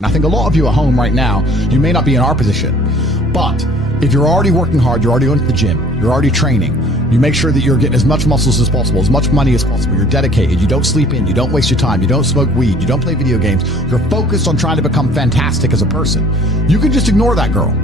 And I think a lot of you at home right now, you may not be in our position, but if you're already working hard, you're already going to the gym, you're already training, you make sure that you're getting as much muscles as possible, as much money as possible, you're dedicated, you don't sleep in, you don't waste your time, you don't smoke weed, you don't play video games, you're focused on trying to become fantastic as a person. You can just ignore that girl.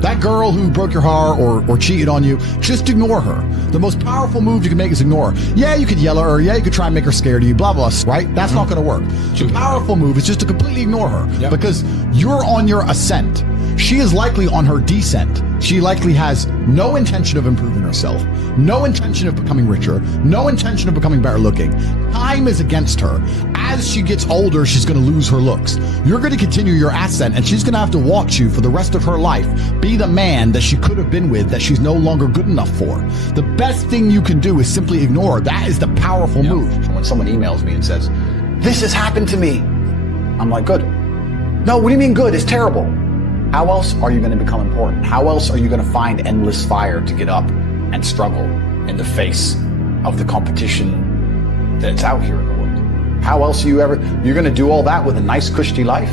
That girl who broke your heart or cheated on you, just ignore her. The most powerful move you can make is ignore her. Yeah, you could yell at her. Yeah, you could try and make her scared of you, blah, blah, right? That's not going to work. The powerful move is just to completely ignore her because you're on your ascent. She is likely on her descent. She likely has no intention of improving herself, no intention of becoming richer, no intention of becoming better looking. Time is against her. As she gets older, she's going to lose her looks. You're going to continue your ascent, and she's going to have to watch you for the rest of her life be the man that she could have been with that she's no longer good enough for. The best thing you can do is simply ignore her. That is the powerful move. When someone emails me and says, "This has happened to me," I'm like, good. No, what do you mean good? It's terrible. How else are you going to become important? How else are you going to find endless fire to get up and struggle in the face of the competition that's out here in the world? How else are you're going to do all that with a nice, cushy life?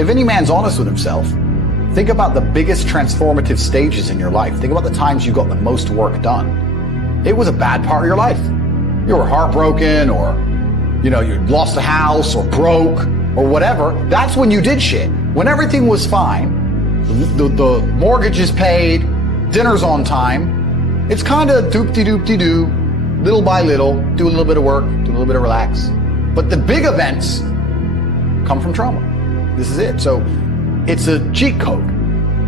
If any man's honest with himself, think about the biggest transformative stages in your life. Think about the times you got the most work done. It was a bad part of your life. You were heartbroken, or, you lost a house, or broke, or whatever. That's when you did shit. When everything was fine, the mortgage is paid, dinner's on time, it's kind of doop-de-doop-de-doo, little by little, do a little bit of work, do a little bit of relax. But the big events come from trauma. This is it. So it's a cheat code.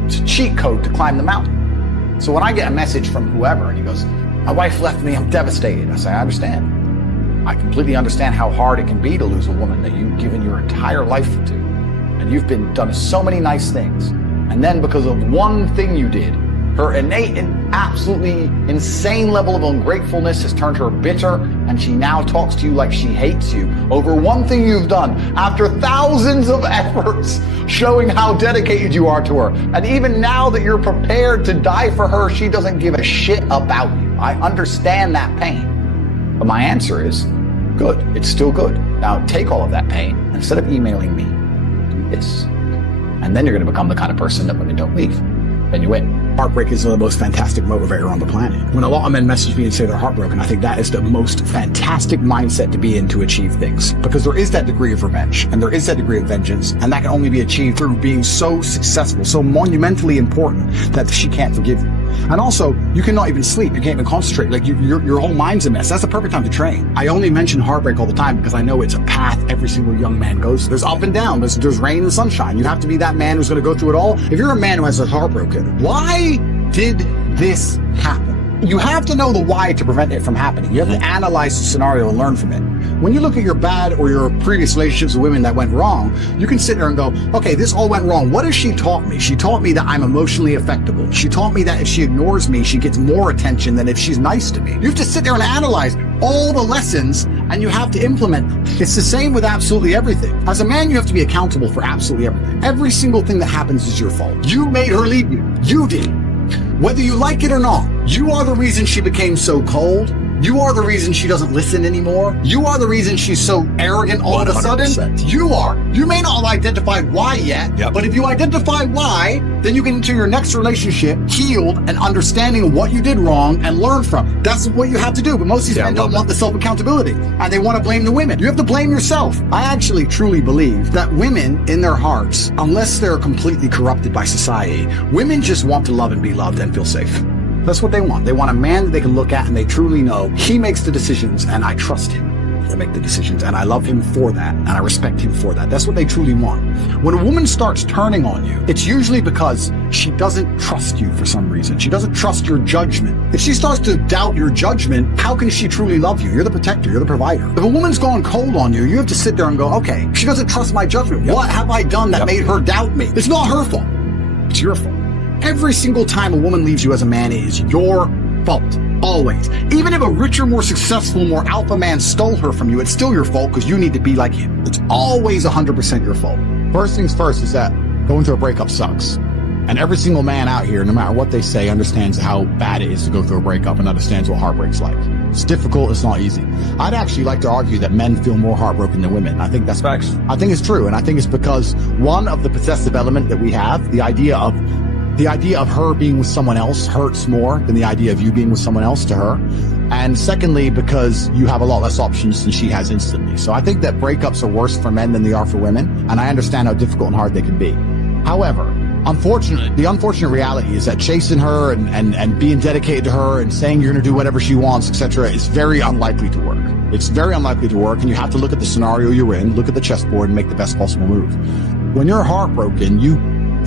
It's a cheat code to climb the mountain. So when I get a message from whoever and he goes, "My wife left me, I'm devastated," I say, I understand. I completely understand how hard it can be to lose a woman that you've given your entire life to. And you've done so many nice things. And then because of one thing you did, her innate and absolutely insane level of ungratefulness has turned her bitter, and she now talks to you like she hates you over one thing you've done after thousands of efforts showing how dedicated you are to her. And even now that you're prepared to die for her, she doesn't give a shit about you. I understand that pain. But my answer is, good. It's still good. Now take all of that pain, and instead of emailing me, this. And then you're going to become the kind of person that women don't leave. Then you win. Heartbreak is the most fantastic motivator on the planet. When a lot of men message me and say they're heartbroken, I think that is the most fantastic mindset to be in to achieve things. Because there is that degree of revenge, and there is that degree of vengeance, and that can only be achieved through being so successful, so monumentally important that she can't forgive you. And also, you cannot even sleep. You can't even concentrate. Like your whole mind's a mess. That's the perfect time to train. I only mention heartbreak all the time because I know it's a path every single young man goes through. There's up and down. There's rain and sunshine. You have to be that man who's going to go through it all. If you're a man who has a heartbroken, why did this happen? You have to know the why to prevent it from happening. You have to analyze the scenario and learn from it. When you look at your bad or your previous relationships with women that went wrong, you can sit there and go, okay, this all went wrong. What has she taught me? She taught me that I'm emotionally affectable. She taught me that if she ignores me, she gets more attention than if she's nice to me. You have to sit there and analyze all the lessons, and you have to implement them. It's the same with absolutely everything. As a man, you have to be accountable for absolutely everything. Every single thing that happens is your fault. You made her leave you. You did. Whether you like it or not, you are the reason she became so cold. You are the reason she doesn't listen anymore. You are the reason she's so arrogant all of a sudden. You are. You may not have identified why yet, but if you identify why, then you get into your next relationship healed and understanding what you did wrong and learn from it. That's what you have to do. But most of these men don't want the self-accountability, and they want to blame the women. You have to blame yourself. I actually truly believe that women in their hearts, unless they're completely corrupted by society, women just want to love and be loved and feel safe. That's what they want. They want a man that they can look at and they truly know he makes the decisions and I trust him to make the decisions and I love him for that and I respect him for that. That's what they truly want. When a woman starts turning on you, it's usually because she doesn't trust you for some reason. She doesn't trust your judgment. If she starts to doubt your judgment, how can she truly love you? You're the protector. You're the provider. If a woman's gone cold on you, you have to sit there and go, okay, she doesn't trust my judgment. What have I done that made her doubt me? It's not her fault. It's your fault. Every single time a woman leaves you as a man, it is your fault. Always. Even if a richer, more successful, more alpha man stole her from you, it's still your fault because you need to be like him. It's always 100% your fault. First things first is that going through a breakup sucks. And every single man out here, no matter what they say, understands how bad it is to go through a breakup and understands what heartbreak's like. It's difficult. It's not easy. I'd actually like to argue that men feel more heartbroken than women. I think that's facts. I think it's true. And I think it's because one of the possessive element that we have, the idea of her being with someone else hurts more than the idea of you being with someone else to her. And secondly, because you have a lot less options than she has instantly. So I think that breakups are worse for men than they are for women. And I understand how difficult and hard they can be. However, the unfortunate reality is that chasing her and being dedicated to her and saying you're going to do whatever she wants, etc., is very unlikely to work. It's very unlikely to work, and you have to look at the scenario you're in, look at the chessboard, and make the best possible move. When you're heartbroken,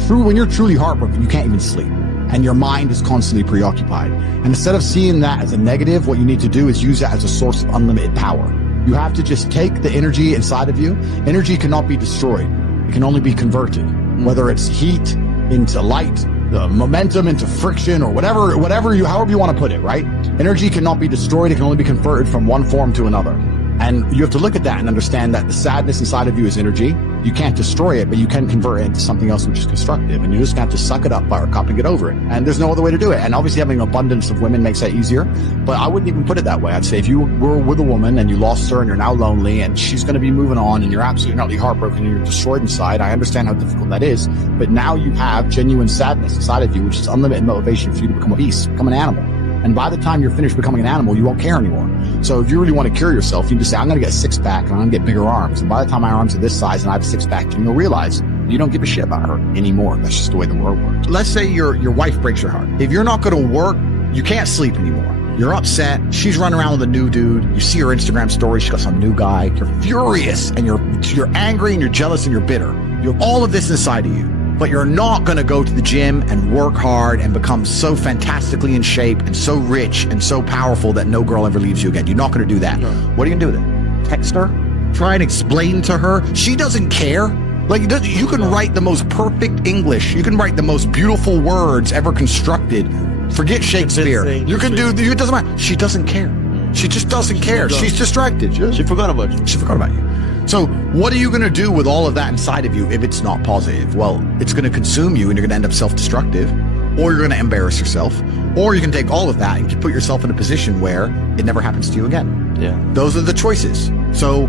when you're truly heartbroken, you can't even sleep, and your mind is constantly preoccupied. And instead of seeing that as a negative, what you need to do is use that as a source of unlimited power. You have to just take the energy inside of you. Energy cannot be destroyed. It can only be converted, whether it's heat into light, the momentum into friction, or however you want to put it, right? Energy cannot be destroyed. It can only be converted from one form to another. And you have to look at that and understand that the sadness inside of you is energy. You can't destroy it, but you can convert it into something else which is constructive. And you just have to suck it up, buttercup, and get over it. And there's no other way to do it. And obviously having an abundance of women makes that easier. But I wouldn't even put it that way. I'd say if you were with a woman and you lost her and you're now lonely and she's going to be moving on and you're absolutely utterly heartbroken and you're destroyed inside, I understand how difficult that is. But now you have genuine sadness inside of you, which is unlimited motivation for you to become a beast, become an animal. And by the time you're finished becoming an animal, you won't care anymore. So if you really want to cure yourself, you just say, I'm going to get a six-pack and I'm going to get bigger arms. And by the time my arms are this size and I have a six-pack, you'll realize you don't give a shit about her anymore. That's just the way the world works. Let's say your wife breaks your heart. If you're not going to work, you can't sleep anymore. You're upset. She's running around with a new dude. You see her Instagram story. She's got some new guy. You're furious and you're angry and you're jealous and you're bitter. You have all of this inside of you. But you're not going to go to the gym and work hard and become so fantastically in shape and so rich and so powerful that no girl ever leaves you again. You're not going to do that. No. What are you going to do with it? Text her? Try and explain to her? She doesn't care. Like, you can write the most perfect English. You can write the most beautiful words ever constructed. Forget Shakespeare. You can do, it doesn't matter. She doesn't care. She just doesn't care. She's distracted. She forgot about you. She forgot about you. So what are you going to do with all of that inside of you if it's not positive? Well, it's going to consume you and you're going to end up self-destructive, or you're going to embarrass yourself, or you can take all of that and put yourself in a position where it never happens to you again. Yeah. Those are the choices. So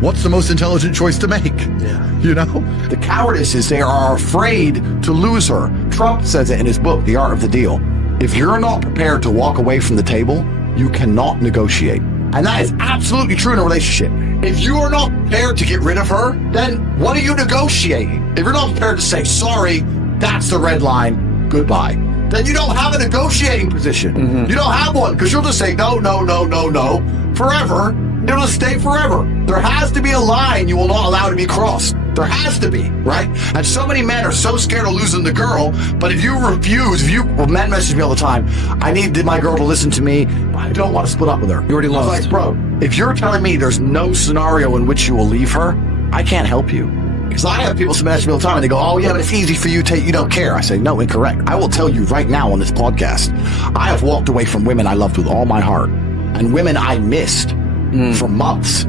what's the most intelligent choice to make? Yeah. You know? The cowardice is they are afraid to lose her. Trump says it in his book, The Art of the Deal. If you're not prepared to walk away from the table, you cannot negotiate. And that is absolutely true in a relationship. If you are not prepared to get rid of her, then what are you negotiating? If you're not prepared to say, sorry, that's the red line, goodbye, then you don't have a negotiating position. Mm-hmm. You don't have one, because you'll just say no, forever. It'll just stay forever. There has to be a line you will not allow to be crossed. There has to be, right? And so many men are so scared of losing the girl, but if you refuse, men message me all the time, I need my girl to listen to me, but I don't want to split up with her. You already lost. Like, bro, if you're telling me there's no scenario in which you will leave her, I can't help you. Because I have people message me all the time and they go, oh yeah, but it's easy for you, Tate, you don't care. I say, no, incorrect. I will tell you right now on this podcast, I have walked away from women I loved with all my heart and women I missed for months,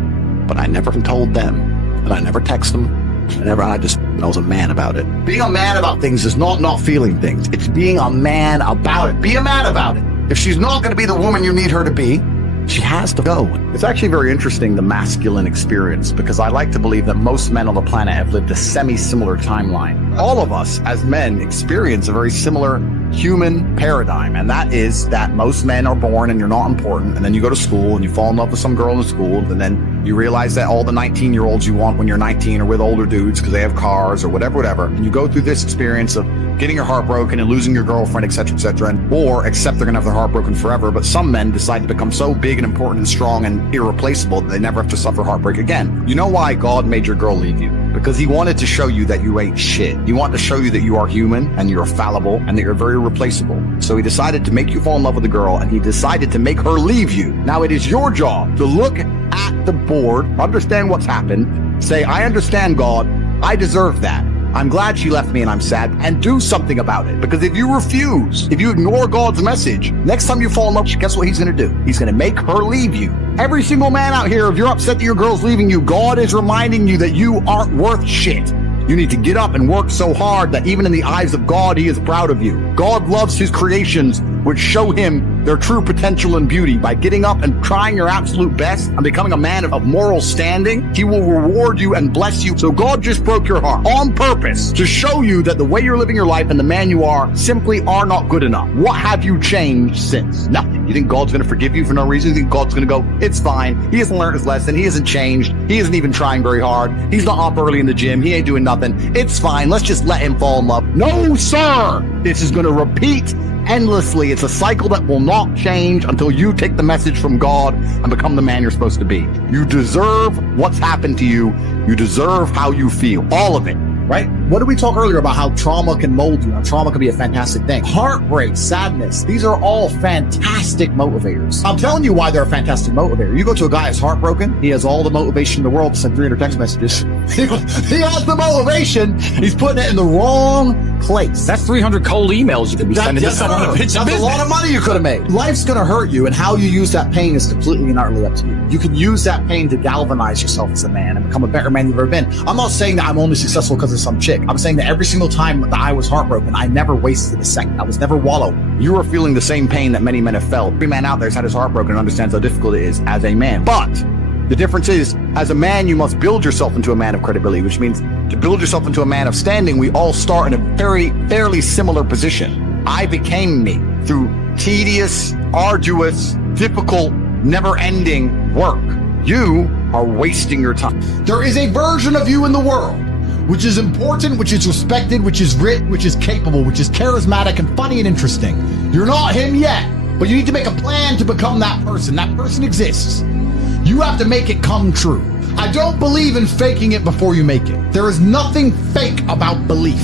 but I never told them and I never text them. I was a man about it. Being a man about things is not feeling things. It's being a man about it. Be a man about it. If she's not going to be the woman you need her to be, she has to go. It's actually very interesting, the masculine experience, because I like to believe that most men on the planet have lived a semi-similar timeline. All of us as men experience a very similar human paradigm, and that is that most men are born and you're not important, and then you go to school and you fall in love with some girl in school, and then you realize that all the 19-year-olds you want when you're 19 are with older dudes because they have cars or whatever, and you go through this experience of getting your heart broken and losing your girlfriend, etc., or accept they're gonna have their heart broken forever. But some men decide to become so big and important and strong and irreplaceable that they never have to suffer heartbreak again. You know why God made your girl leave you? Because he wanted to show you that you ain't shit. He wanted to show you that you are human and you're fallible and that you're very replaceable. So he decided to make you fall in love with a girl, and he decided to make her leave you. Now it is your job to look at the board, understand what's happened, say, I understand, God, I deserve that. I'm glad she left me and I'm sad, and do something about it. Because if you refuse, if you ignore God's message, next time you fall in love, guess what he's going to do? He's going to make her leave you. Every single man out here, if you're upset that your girl's leaving you, God is reminding you that you aren't worth shit. You need to get up and work so hard that even in the eyes of God, he is proud of you. God loves his creations would show him their true potential and beauty by getting up and trying your absolute best and becoming a man of moral standing, he will reward you and bless you. So God just broke your heart on purpose to show you that the way you're living your life and the man you are simply are not good enough. What have you changed since? Nothing. You think God's going to forgive you for no reason? You think God's going to go, it's fine. He hasn't learned his lesson. He hasn't changed. He isn't even trying very hard. He's not up early in the gym. He ain't doing nothing. It's fine. Let's just let him fall in love. No, sir. This is going to repeat endlessly. It's a cycle that will not change until you take the message from God and become the man you're supposed to be. You deserve what's happened to you. You deserve how you feel. All of it. Right? What did we talk earlier about how trauma can mold you? How trauma can be a fantastic thing. Heartbreak, sadness, these are all fantastic motivators. I'm telling you why they're a fantastic motivator. You go to a guy who's heartbroken, he has all the motivation in the world to send 300 text messages. He has the motivation, he's putting it in the wrong place. That's 300 cold emails you could be sending to someone to pitch a That's business. a lot of money you could have made. Life's going to hurt you, and how you use that pain is completely and utterly up to you. You can use that pain to galvanize yourself as a man and become a better man you've ever been. I'm not saying that I'm only successful because of some chick. I'm saying that every single time that I was heartbroken, I never wasted a second. I was never wallowing. You are feeling the same pain that many men have felt. Every man out there has had his heart broken and understands how difficult it is as a man. But the difference is, as a man, you must build yourself into a man of credibility, which means to build yourself into a man of standing, we all start in a fairly similar position. I became me through tedious, arduous, difficult, never-ending work. You are wasting your time. There is a version of you in the world which is important, which is respected, which is rich, which is capable, which is charismatic and funny and interesting. You're not him yet, but you need to make a plan to become that person. That person exists. You have to make it come true. I don't believe in faking it before you make it. There is nothing fake about belief.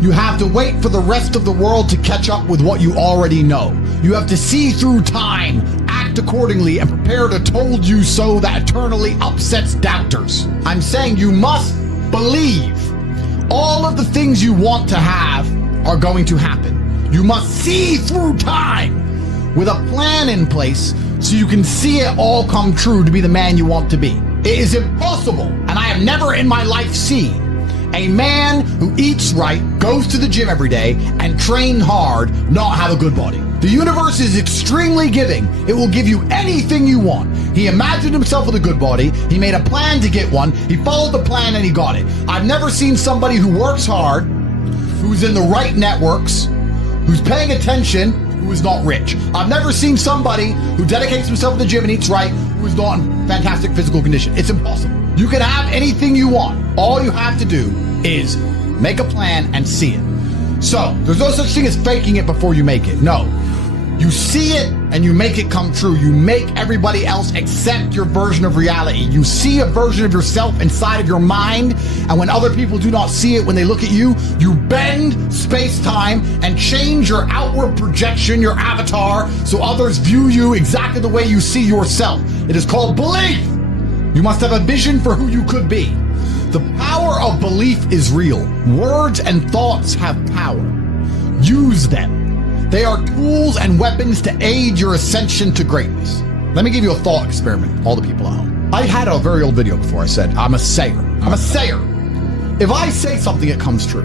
You have to wait for the rest of the world to catch up with what you already know. You have to see through time, act accordingly, and prepare to told you so that eternally upsets doubters. I'm saying you must believe all of the things you want to have are going to happen. You must see through time with a plan in place so you can see it all come true to be the man you want to be. It is impossible, and I have never in my life seen a man who eats right, goes to the gym every day, and train hard, not have a good body. The universe is extremely giving. It will give you anything you want. He imagined himself with a good body. He made a plan to get one. He followed the plan and he got it. I've never seen somebody who works hard, who's in the right networks, who's paying attention, who is not rich. I've never seen somebody who dedicates himself to the gym and eats right, who is not in fantastic physical condition. It's impossible. You can have anything you want. All you have to do is make a plan and see it. So there's no such thing as faking it before you make it. No. You see it and you make it come true. You make everybody else accept your version of reality. You see a version of yourself inside of your mind, and when other people do not see it when they look at you, you bend space-time and change your outward projection, your avatar, so others view you exactly the way you see yourself. It is called belief. You must have a vision for who you could be. The power of belief is real. Words and thoughts have power. Use them. They are tools and weapons to aid your ascension to greatness. Let me give you a thought experiment, all the people at home. I had a very old video before I said, I'm a sayer. I'm a sayer. If I say something, it comes true,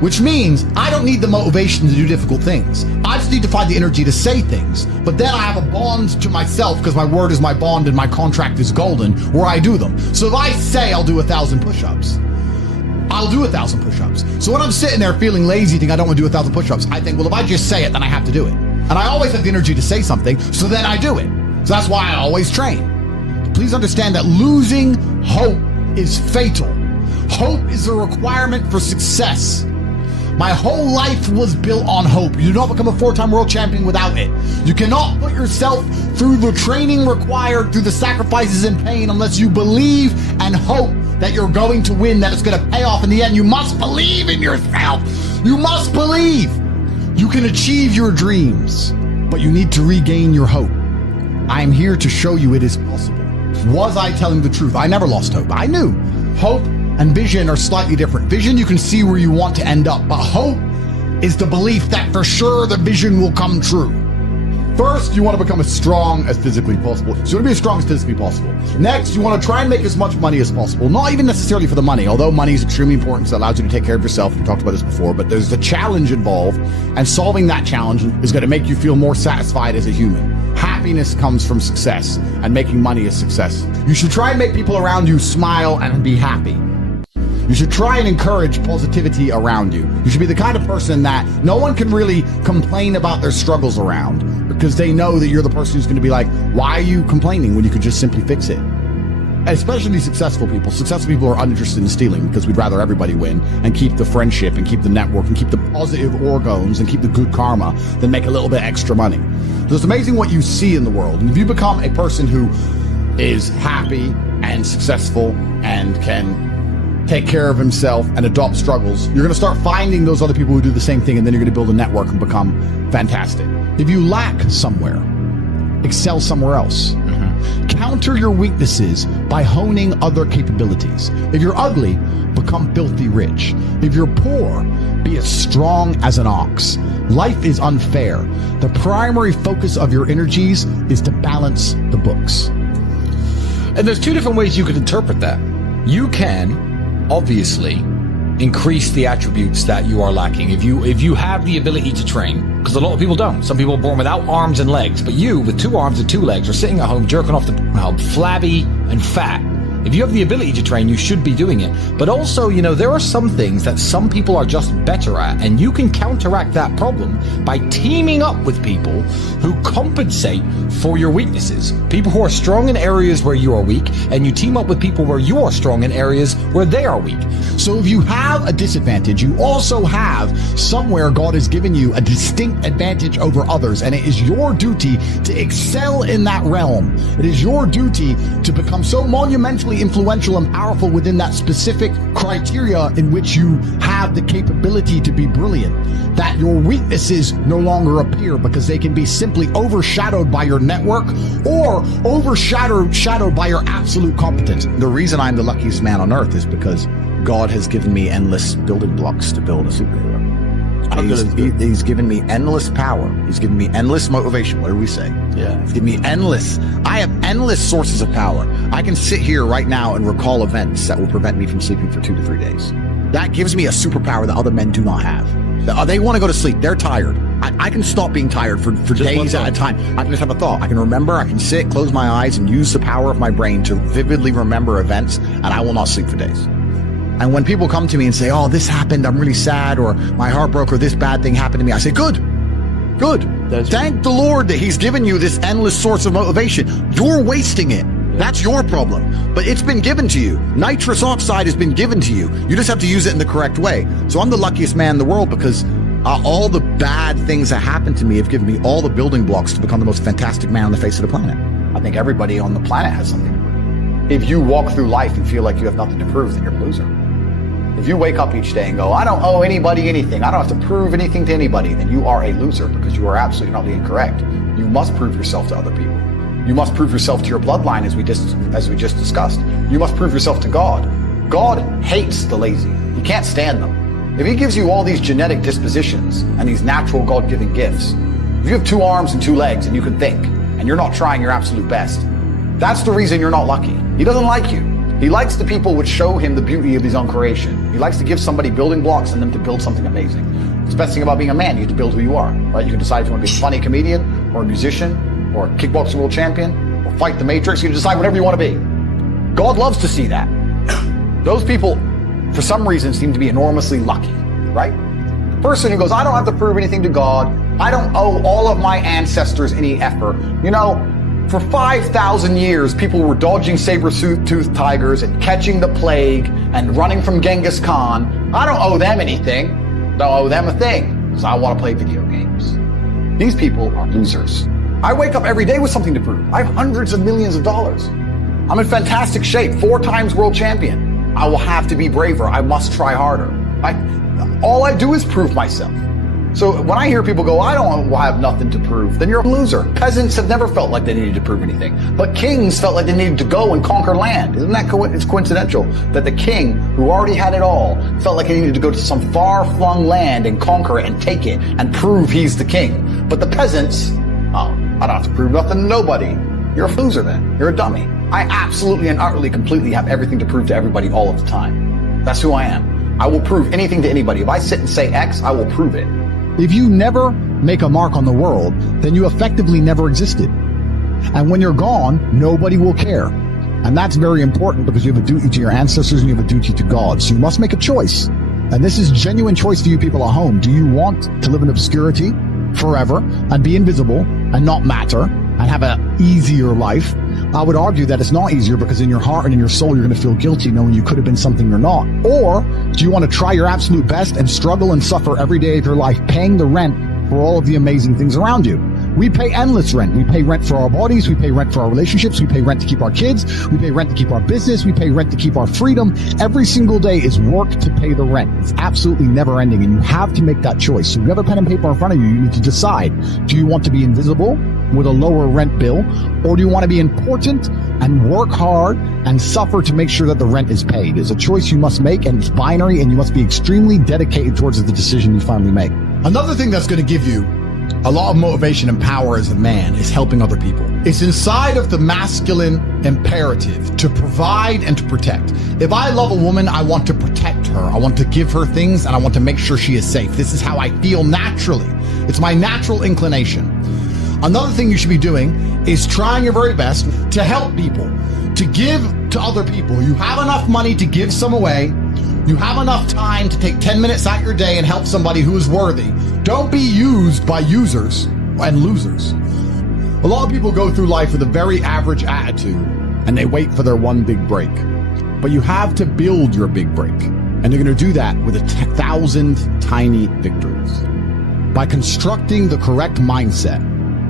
which means I don't need the motivation to do difficult things. I just need to find the energy to say things. But then I have a bond to myself, because my word is my bond and my contract is golden, where I do them. So if I say I'll do 1,000 push-ups, I'll do 1,000 push-ups. So when I'm sitting there feeling lazy, thinking I don't want to do 1,000 push-ups, I think, well, if I just say it, then I have to do it. And I always have the energy to say something, so then I do it. So that's why I always train. Please understand that losing hope is fatal. Hope is a requirement for success. My whole life was built on hope. You do not become a 4-time world champion without it. You cannot put yourself through the training required, through the sacrifices and pain, unless you believe and hope that you're going to win, that it's going to pay off in the end. You must believe in yourself. You must believe. You can achieve your dreams, but you need to regain your hope. I am here to show you it is possible. Was I telling the truth? I never lost hope. I knew. Hope and vision are slightly different. Vision, you can see where you want to end up, but hope is the belief that for sure the vision will come true. First, you want to become as strong as physically possible. So you want to be as strong as physically possible. Next, you want to try and make as much money as possible. Not even necessarily for the money, although money is extremely important, so it allows you to take care of yourself. We talked about this before, but there's the challenge involved, and solving that challenge is going to make you feel more satisfied as a human. Happiness comes from success, and making money is success. You should try and make people around you smile and be happy. You should try and encourage positivity around you. You should be the kind of person that no one can really complain about their struggles around, because they know that you're the person who's going to be like, why are you complaining when you could just simply fix it? Especially successful people. Successful people are uninterested in stealing because we'd rather everybody win and keep the friendship and keep the network and keep the positive orgons and keep the good karma than make a little bit extra money. So it's amazing what you see in the world. And if you become a person who is happy and successful and can take care of himself and adopt struggles, you're going to start finding those other people who do the same thing, and then you're going to build a network and become fantastic. If you lack somewhere, excel somewhere else. Counter your weaknesses by honing other capabilities. If you're ugly, become filthy rich. If you're poor, be as strong as an ox. Life is unfair. The primary focus of your energies is to balance the books. And there's two different ways you could interpret that. You can obviously increase the attributes that you are lacking. If you have the ability to train, because a lot of people don't. Some people are born without arms and legs, but you, with 2 arms and 2 legs, are sitting at home jerking off the hub, flabby and fat. If you have the ability to train, you should be doing it. But also, there are some things that some people are just better at, and you can counteract that problem by teaming up with people who compensate for your weaknesses. People who are strong in areas where you are weak, and you team up with people where you are strong in areas where they are weak. So if you have a disadvantage, you also have somewhere God has given you a distinct advantage over others, and it is your duty to excel in that realm. It is your duty to become so monumentally influential and powerful within that specific criteria in which you have the capability to be brilliant, that your weaknesses no longer appear because they can be simply overshadowed by your network or overshadowed by your absolute competence. The reason I'm the luckiest man on earth is because God has given me endless building blocks to build a superhero. He's given me endless power. He's given me endless motivation. What do we say? Yeah. He's given me I have endless sources of power. I can sit here right now and recall events that will prevent me from sleeping for 2 to 3 days. That gives me a superpower that other men do not have. They want to go to sleep. They're tired. I can stop being tired for days at a time. I can just have a thought. I can remember. I can sit, close my eyes, and use the power of my brain to vividly remember events, and I will not sleep for days. And when people come to me and say, oh, this happened, I'm really sad, or my heart broke, or this bad thing happened to me, I say, good. Thank the Lord that he's given you this endless source of motivation. You're wasting it. That's your problem. But it's been given to you. Nitrous oxide has been given to you. You just have to use it in the correct way. So I'm the luckiest man in the world because all the bad things that happened to me have given me all the building blocks to become the most fantastic man on the face of the planet. I think everybody on the planet has something to prove. If you walk through life and feel like you have nothing to prove, then you're a loser. If you wake up each day and go, I don't owe anybody anything, I don't have to prove anything to anybody, then you are a loser because you are absolutely not being correct. You must prove yourself to other people. You must prove yourself to your bloodline, as we just discussed. You must prove yourself to God. God hates the lazy. He can't stand them. If he gives you all these genetic dispositions and these natural God-given gifts, if you have 2 arms and 2 legs and you can think, and you're not trying your absolute best, that's the reason you're not lucky. He doesn't like you. He likes the people which show him the beauty of his own creation. He likes to give somebody building blocks and them to build something amazing. It's the best thing about being a man. You get to build who you are, right? You can decide if you want to be a funny comedian or a musician or a kickboxing world champion or fight the Matrix. You can decide whatever you want to be. God loves to see that. Those people, for some reason, seem to be enormously lucky, right? The person who goes, I don't have to prove anything to God. I don't owe all of my ancestors any effort. For 5,000 years, people were dodging saber-toothed tigers and catching the plague and running from Genghis Khan. I don't owe them anything. Don't owe them a thing because I want to play video games. These people are losers. I wake up every day with something to prove. I have hundreds of millions of dollars. I'm in fantastic shape, 4 times world champion. I will have to be braver. I must try harder. All I do is prove myself. So when I hear people go, I don't have nothing to prove, then you're a loser. Peasants have never felt like they needed to prove anything, but kings felt like they needed to go and conquer land. Isn't that it's coincidental that the king, who already had it all, felt like he needed to go to some far-flung land and conquer it and take it and prove he's the king? But the peasants, I don't have to prove nothing to nobody. You're a loser then. You're a dummy. I absolutely and utterly, completely have everything to prove to everybody all of the time. That's who I am. I will prove anything to anybody. If I sit and say X, I will prove it. If you never make a mark on the world, then you effectively never existed. And when you're gone, nobody will care. And that's very important because you have a duty to your ancestors and you have a duty to God. So you must make a choice. And this is genuine choice for you people at home. Do you want to live in obscurity forever and be invisible and not matter and have an easier life? I would argue that it's not easier because in your heart and in your soul, you're going to feel guilty knowing you could have been something you're not. Or do you want to try your absolute best and struggle and suffer every day of your life paying the rent for all of the amazing things around you? We pay endless rent. We pay rent for our bodies. We pay rent for our relationships. We pay rent to keep our kids. We pay rent to keep our business. We pay rent to keep our freedom. Every single day is work to pay the rent. It's absolutely never ending, and you have to make that choice. So if you have a pen and paper in front of you, you need to decide. Do you want to be invisible with a lower rent bill, or do you want to be important and work hard and suffer to make sure that the rent is paid? It's a choice you must make, and it's binary, and you must be extremely dedicated towards the decision you finally make. Another thing that's going to give you a lot of motivation and power as a man is helping other people. It's inside of the masculine imperative to provide and to protect. If I love a woman, I want to protect her. I want to give her things and I want to make sure she is safe. This is how I feel naturally. It's my natural inclination. Another thing you should be doing is trying your very best to help people, to give to other people. You have enough money to give some away. You have enough time to take 10 minutes out your day and help somebody who is worthy. Don't be used by users and losers. A lot of people go through life with a very average attitude and they wait for their one big break. But you have to build your big break. And you're going to do that with 1,000 tiny victories. By constructing the correct mindset,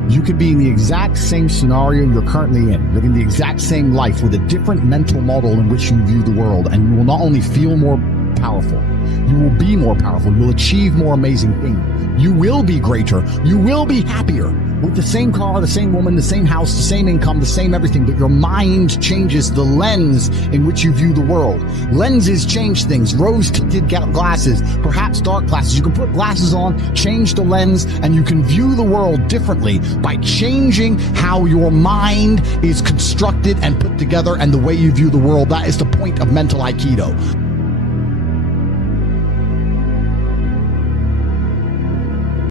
you could be in the exact same scenario you're currently in, living the exact same life with a different mental model in which you view the world, and you will not only feel more powerful, you will be more powerful, you will achieve more amazing things, you will be greater, you will be happier, with the same car, the same woman, the same house, the same income, the same everything, but your mind changes the lens in which you view the world. Lenses change things. Rose-tinted glasses, perhaps dark glasses. You can put glasses on, change the lens, and you can view the world differently by changing how your mind is constructed and put together and the way you view the world. That is the point of mental Aikido.